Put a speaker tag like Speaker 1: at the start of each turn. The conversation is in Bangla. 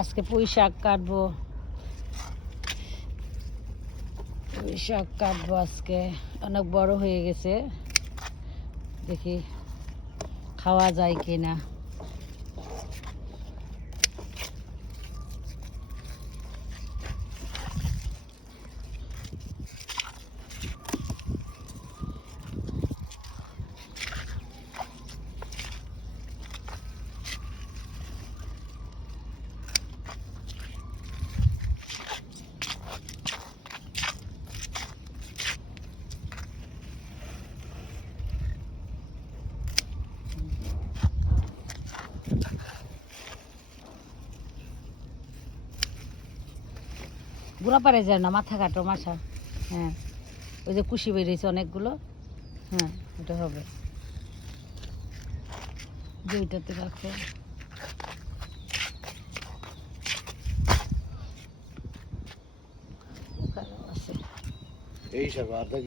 Speaker 1: আজকে পুঁই শাক কাটবো। পুঁই শাক কাটবো আজকে। অনেক বড় হয়ে গেছে। দেখি খাওয়া যায় কি গুড়া পারে যায় না, মাথা কাটো মাথা। হ্যাঁ। ওই যে কুশি বেরিয়েছে অনেকগুলো। হ্যাঁ ওটা হবে। দুইটাতে রাখো।
Speaker 2: यही शकार था